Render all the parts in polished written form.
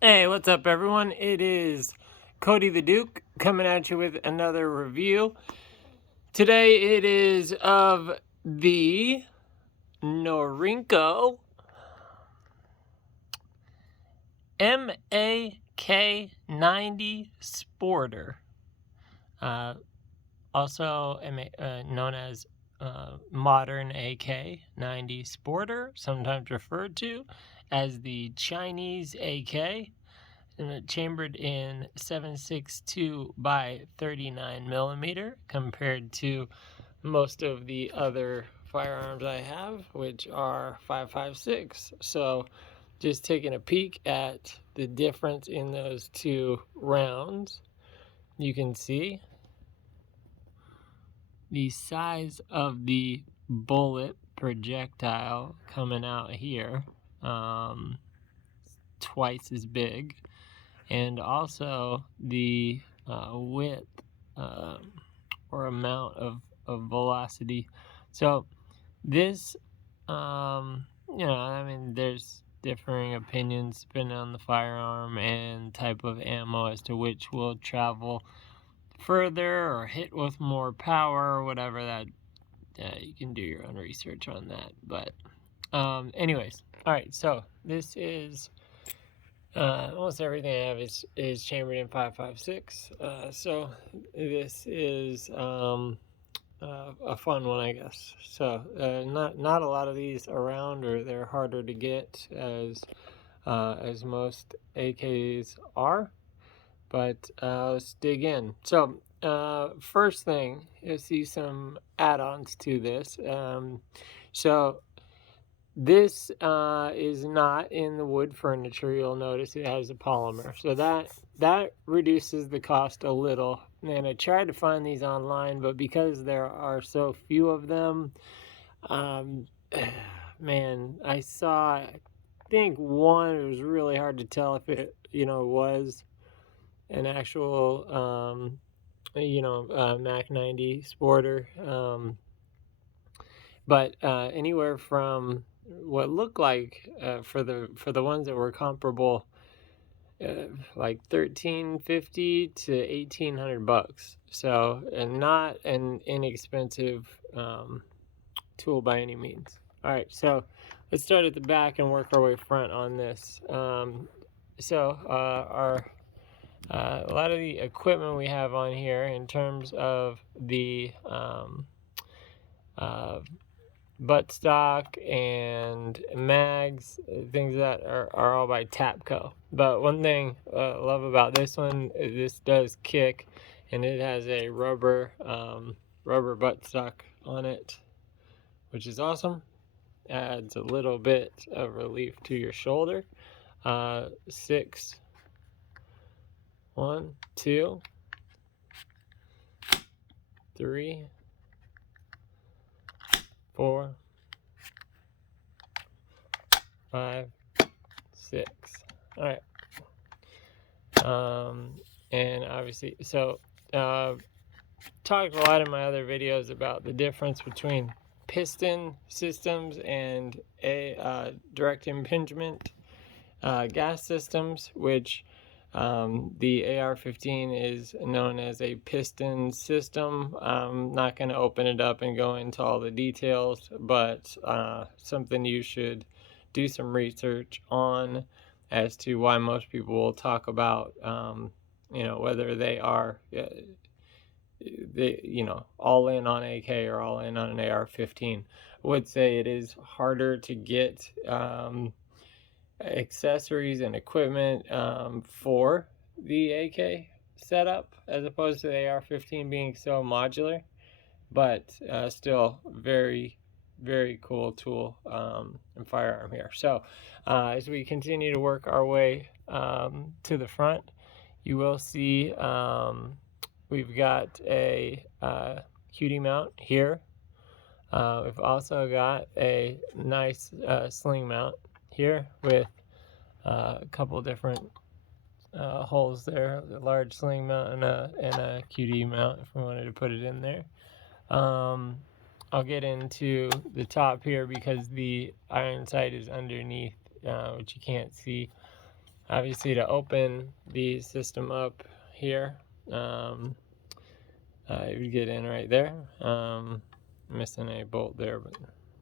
Hey, what's up, everyone? It is Cody the Duke coming at you with another review. Today it is of the Norinco MAK-90 Sporter, also known as modern AK-90 Sporter, sometimes referred to as the Chinese AK. Chambered in 7.62 by 39 millimeter compared to most of the other firearms I have, which are 5.56. So just taking a peek at the difference in those two rounds, you can see the size of the bullet projectile coming out here, twice as big, and also the width or amount of velocity. So this, I mean, there's differing opinions depending on the firearm and type of ammo as to which will travel further or hit with more power or whatever. That you can do your own research on that. But anyways, all right, so this is almost everything I have is chambered in 5.56. So this is a fun one, I guess. So not a lot of these around, or they're harder to get as most AKs are. But let's dig in. So first thing, you'll see some add-ons to this. So this is not in the wood furniture. You'll notice it has a polymer, so that reduces the cost a little. And I tried to find these online, but because there are so few of them, man, I saw, I think one, it was really hard to tell if it was an actual MAK-90 Sporter, but anywhere from what looked like for the ones that were comparable, like $1,350 to $1,800. So, and not an inexpensive tool by any means. All right, so let's start at the back and work our way front on this. Our a lot of the equipment we have on here in terms of the buttstock and mags, things that are all by Tapco. But one thing I love about this one, this does kick, and it has a rubber buttstock on it, which is awesome. Adds a little bit of relief to your shoulder. 6, 1, 2, 3, 4, 5, 6. All right. And obviously, so talked a lot in my other videos about the difference between piston systems and direct impingement gas systems, which the AR-15 is known as a piston system. I'm not going to open it up and go into all the details, but something you should do some research on as to why most people will talk about, whether they are all in on AK or all in on an AR-15. I would say it is harder to get accessories and equipment for the AK setup as opposed to the AR-15 being so modular, but still very, very cool tool and firearm here. So as we continue to work our way to the front, you will see we've got a QD mount here. We've also got a nice sling mount here with a couple different holes there, a large sling mount and a QD mount if we wanted to put it in there. I'll get into the top here because the iron sight is underneath, which you can't see. obviously to open the system up here, you would get in right there. Missing a bolt there, but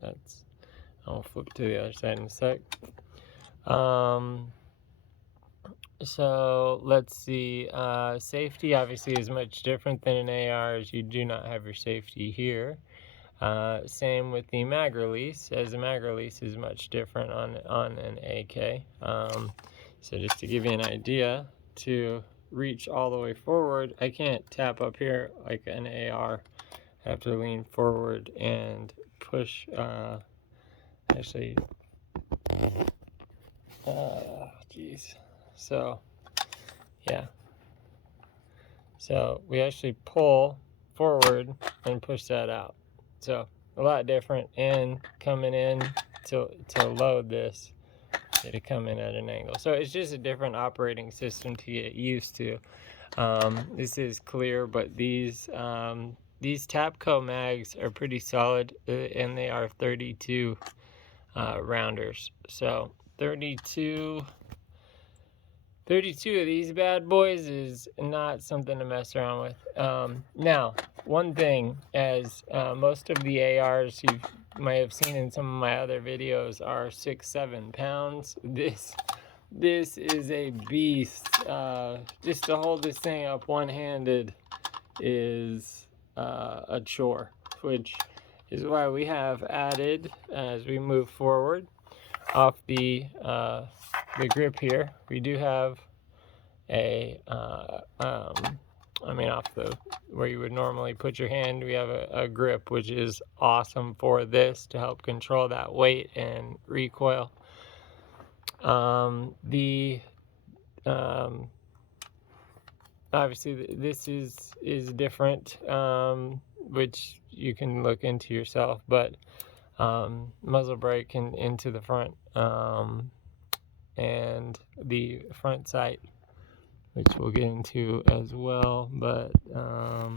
that's, I'll flip to the other side in a sec. So let's see, safety obviously is much different than an AR, as you do not have your safety here. Same with the mag release, as the mag release is much different on an AK. So just to give you an idea, to reach all the way forward, I can't tap up here like an AR. I have to lean forward and push, actually, geez. So, yeah. So we actually pull forward and push that out. So a lot different, and coming in to load this, to come in at an angle. So it's just a different operating system to get used to. This is clear, but these Tapco mags are pretty solid, and they are 32 rounders. So 32 of these bad boys is not something to mess around with. Now, one thing, as most of the ARs you might have seen in some of my other videos are 6-7 pounds. This is a beast. Just to hold this thing up one-handed is a chore, which is why we have added, as we move forward, off the grip here, we do have a off the where you would normally put your hand, we have a grip, which is awesome for this to help control that weight and recoil. Obviously this is different, which you can look into yourself, but muzzle brake into the front, and the front sight, which we'll get into as well, but I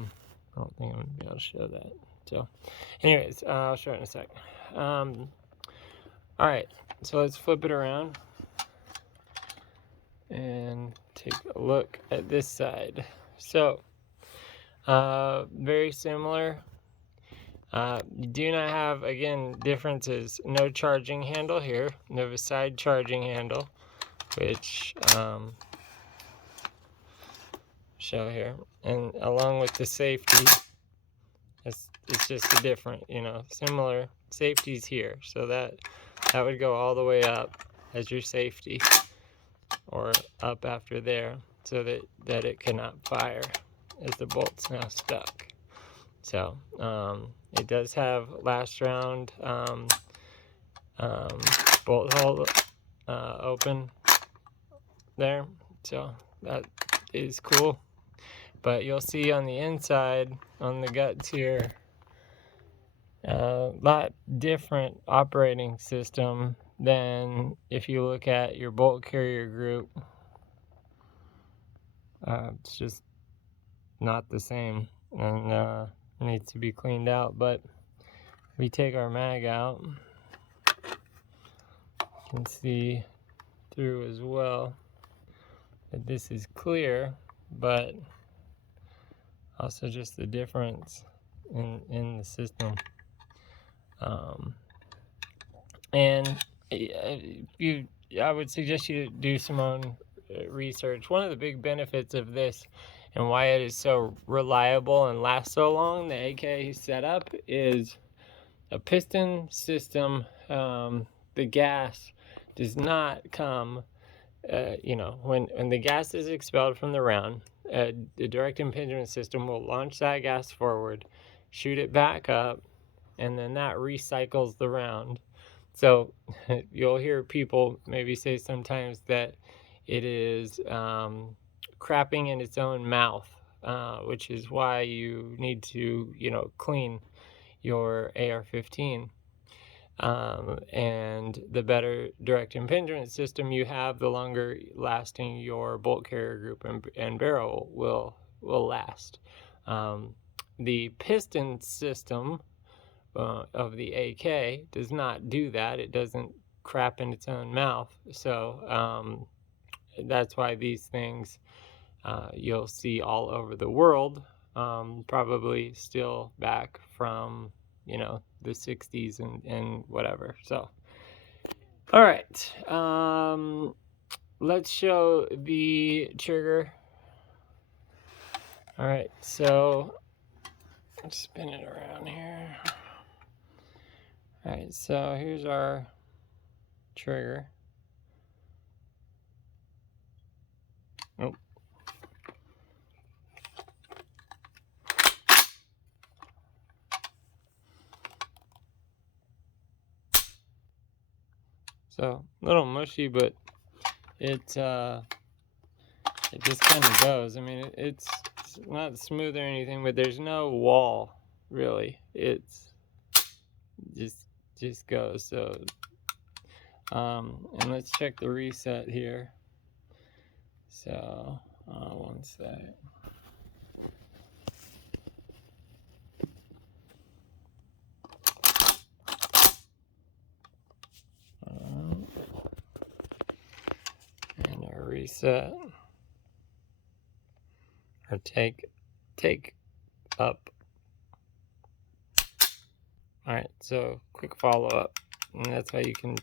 don't think I'm gonna be able to show that. So anyways, I'll show it in a sec. All right, so let's flip it around and take a look at this side. So very similar. You do not have, again, differences. No charging handle here. You have a side charging handle, which show here, and along with the safety, it's just a different, similar safeties here. So that would go all the way up as your safety, or up after there, so that it cannot fire as the bolt's now stuck. So it does have last round bolt hole open there, so that is cool. But you'll see on the inside, on the guts here, a lot different operating system than if you look at your bolt carrier group. It's just not the same, and needs to be cleaned out. But we take our mag out, you can see through as well that this is clear, but also just the difference in the system. And I would suggest you do some own research. One of the big benefits of this, and why it is so reliable and lasts so long, the AK setup, is a piston system. The gas does not come, when the gas is expelled from the round, the direct impingement system will launch that gas forward, shoot it back up, and then that recycles the round. So you'll hear people maybe say sometimes that it is crapping in its own mouth, which is why you need to, clean your AR-15. And the better direct impingement system you have, the longer lasting your bolt carrier group and barrel will last. The piston system of the AK does not do that. It doesn't crap in its own mouth. So that's why these things you'll see all over the world, probably still back from, you know, the 60s and whatever. So, all right, let's show the trigger. All right, so let's spin it around here. All right, so here's our trigger. Oh. So a little mushy, but it just kind of goes. I mean, it's not smooth or anything, but there's no wall really. It's just goes. So and let's check the reset here. So one sec. And our reset, or take up. All right, so quick follow up, and that's how you can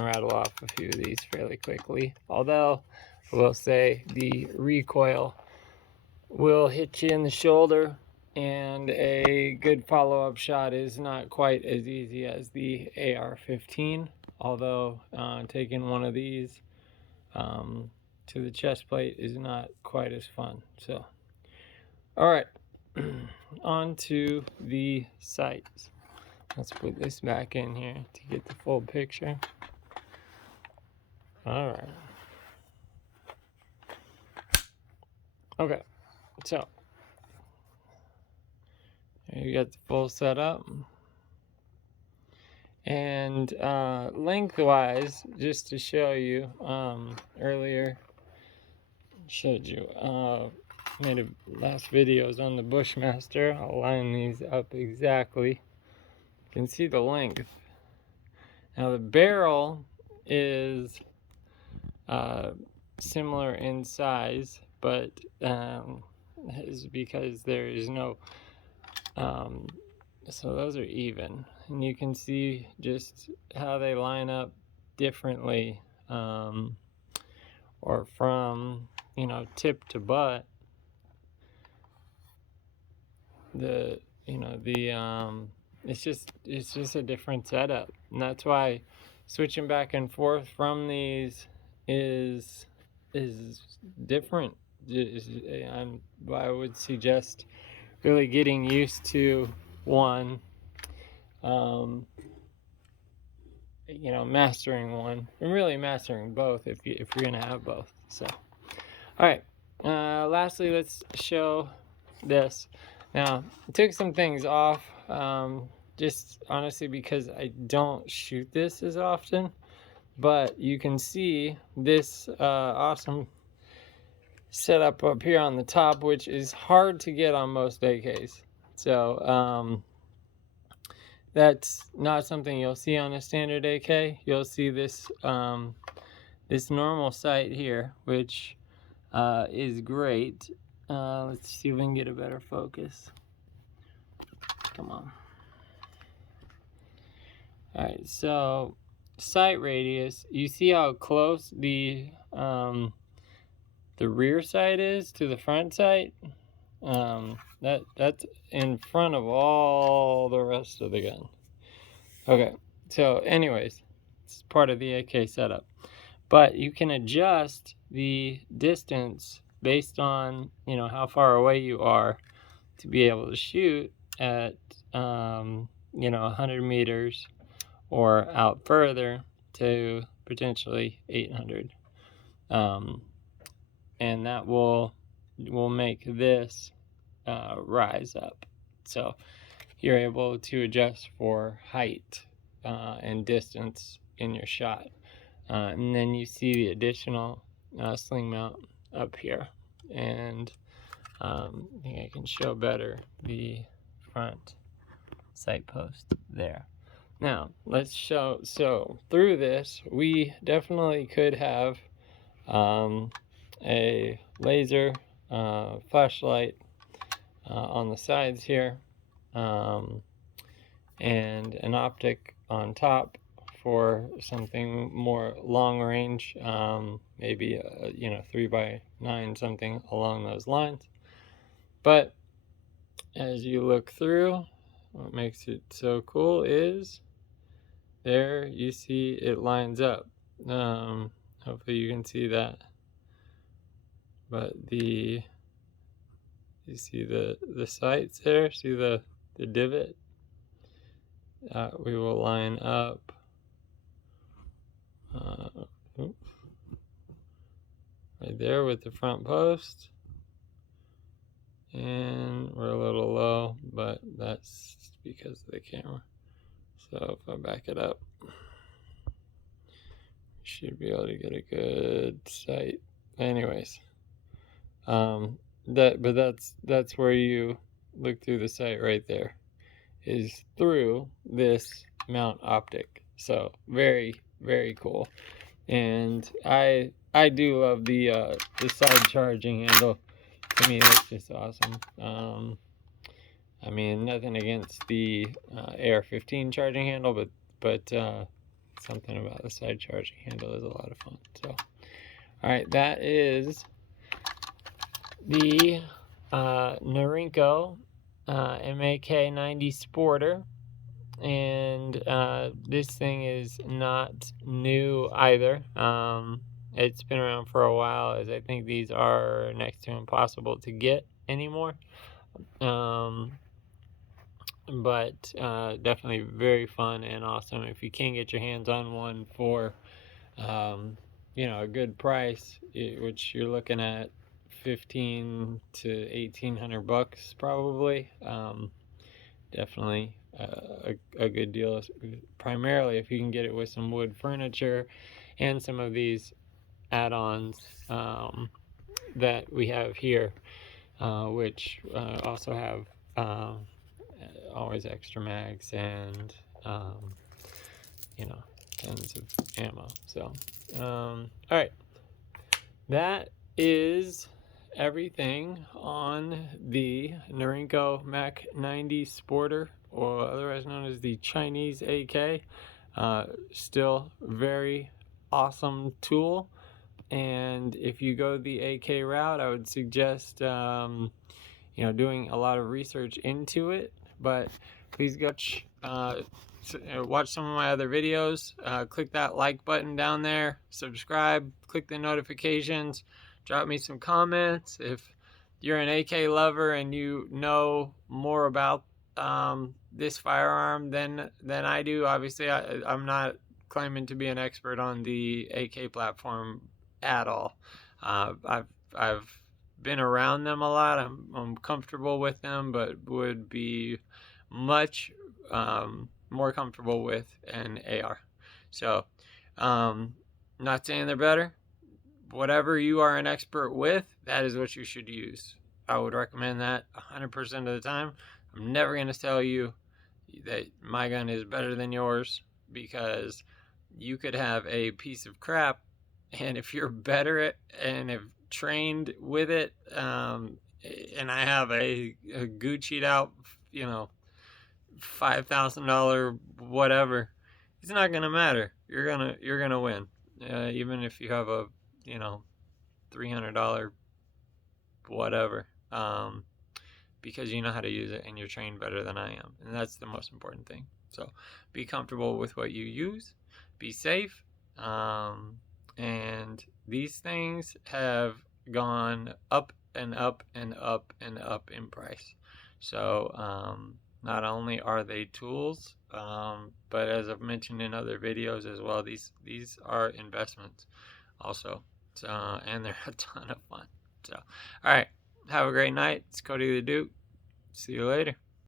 rattle off a few of these fairly quickly. Although I will say the recoil will hit you in the shoulder, and a good follow-up shot is not quite as easy as the AR-15. Although taking one of these to the chest plate is not quite as fun. So, all right, on to the sights. Let's put this back in here to get the full picture. All right. Okay, so you got the full setup. And lengthwise, just to show you, earlier showed you, made a last videos on the Bushmaster. I'll line these up exactly. You can see the length. Now the barrel is similar in size, but is because there is no, so those are even. And you can see just how they line up differently, or from, you know, tip to butt. The, you know, the it's just a different setup, and that's why switching back and forth from these is different. I would suggest really getting used to one, you know, mastering one, and really mastering both if you're gonna have both. So, all right. Lastly, let's show this. Now, I took some things off, just honestly because I don't shoot this as often. But you can see this awesome setup up here on the top, which is hard to get on most AKs. So that's not something you'll see on a standard AK. You'll see this this normal sight here, which is great. Let's see if we can get a better focus. Come on. All right, so sight radius. You see how close the rear sight is to the front sight? That's in front of all the rest of the gun. Okay, so anyways, it's part of the AK setup. But you can adjust the distance based on, you know, how far away you are to be able to shoot at, you know, 100 meters or out further to potentially 800. And that will make this rise up. So you're able to adjust for height and distance in your shot. And then you see the additional sling mount up here. And I think I can show better the front sight post there. Now let's show, so through this we definitely could have a laser flashlight on the sides here, and an optic on top for something more long range, maybe 3x9, something along those lines. But as you look through, what makes it so cool is there you see it lines up. Hopefully you can see that. But you see the sights there, see the divot? We will line up right there with the front post. And we're a little low, but that's because of the camera. So if I back it up, you should be able to get a good sight. Anyways, that's where you look through the sight right there, is through this mount optic. So very, very cool. And I do love the side charging handle. To me, that's just awesome. I mean, nothing against the AR-15 charging handle, but something about the side charging handle is a lot of fun. So, all right, that is the Norinco MAK-90 Sporter. And this thing is not new either. It's been around for a while, as I think these are next to impossible to get anymore. But definitely very fun and awesome. If you can get your hands on one for a good price, which you're looking at $1,500 to $1,800 probably, definitely a good deal, primarily if you can get it with some wood furniture and some of these add-ons that we have here, which also have always extra mags and tons of ammo. So all right, that is everything on the Norinco MAK-90 Sporter, or otherwise known as the Chinese AK. Still very awesome tool, and if you go the AK route, I would suggest doing a lot of research into it. But please go watch some of my other videos. Click that like button down there, subscribe, click the notifications, drop me some comments. If you're an AK lover and you know more about this firearm than I do, obviously I'm not claiming to be an expert on the AK platform at all. I've been around them a lot. I'm comfortable with them, but would be much more comfortable with an AR. So not saying they're better. Whatever you are an expert with, that is what you should use. I would recommend that 100% of the time. I'm never going to tell you that my gun is better than yours, because you could have a piece of crap, and if you're better at and have trained with it, and I have a Gucci'd out, $5,000 whatever, it's not gonna matter. You're gonna win, even if you have a $300 whatever, because you know how to use it and you're trained better than I am, and that's the most important thing. So be comfortable with what you use, be safe, and these things have gone up and up and up and up in price. So not only are they tools, but as I've mentioned in other videos as well, these are investments also. So, and they're a ton of fun. So, all right, have a great night. It's Cody the Duke. See you later.